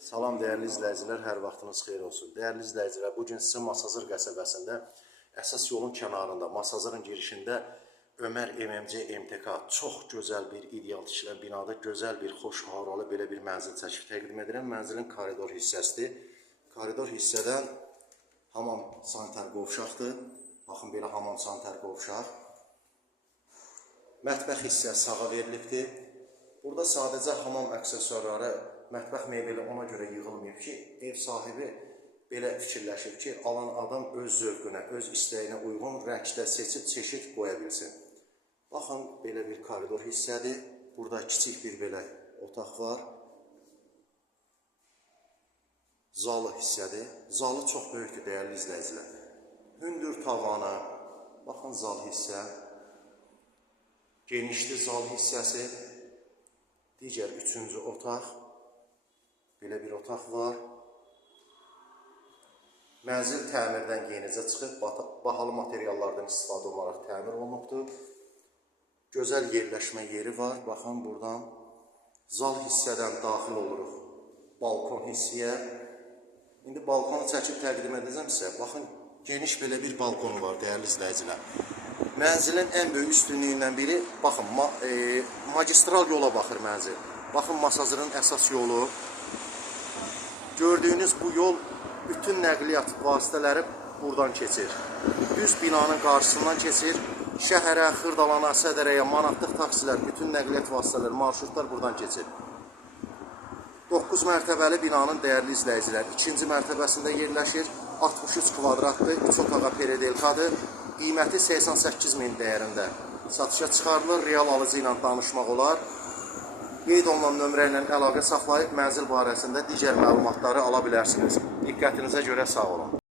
Salam dəyərli izləyicilər, hər vaxtınız xeyir olsun. Dəyərli izləyicilər, bugün sizin Masazır qəsəbəsində əsas yolun kənarında, Masazırın girişində Ömər MMC MTK çox gözəl bir ideal tikilən binada gözəl bir xoş havalı belə bir mənzil çəkib təqdim edirəm. Mənzilin koridor hissəsidir. Koridor hissədən hamam sanitar qovşaqdır. Baxın, belə hamam sanitar qovşaq. Mətbəx hissəsi sağa verilibdir. Burada sadəcə hamam aksesuarları, mətbəx mebeli ona görə yığılmayıb ki, ev sahibi belə fikirləşib ki, alan adam öz zövqünə, öz istəyinə uyğun rəngdə seçib çeşid qoya bilsin. Baxın, belə bir koridor hissədir. Burada kiçik bir belə otaq var. Zalı hissədir. Zalı çox böyükdür, dəyərli izləyicilər. Hündür tavanı, baxın zal hissə. Genişli zal hissəsi. Digər üçüncü otaq. Belə bir otaq var. Mənzil təmirdən yenicə çıxıb, bahalı materiallardan istifadə olaraq təmir olunubdur. Gözəl yerləşmə yeri var. Baxın, buradan zal hissədən daxil oluruq balkon hissəyə. İndi balkonu çəkib təqdim edəcəm sizə. Baxın, geniş belə bir balkonu var, dəyərli izləyicilər. Mənzilin ən böyük üstünlüyündən biri, baxın, magistral yola baxır mənzil. Baxın, Masazırın əsas yolu. Gördüyünüz bu yol bütün nəqliyyat vasitələri buradan keçir. Düz binanın qarşısından keçir. Şəhərə, Xırdalana, Sədərəyə, Manatlıq taksilər, bütün nəqliyyat vasitələri, marşrutlar buradan keçir. 9 mərtəbəli binanın dəyərli izləyicilər, ikinci mərtəbəsində yerləşir. 63 kvadratdır, 3 otağa peridelkadır. Qiyməti 88.000 dəyərində satışa çıxarılır. Real alıcı ilə danışmaq olar. Qeyd olunan nömrə ilə əlaqə saxlayıb mənzil barəsində digər məlumatları ala bilərsiniz. Diqqətinizə görə sağ olun.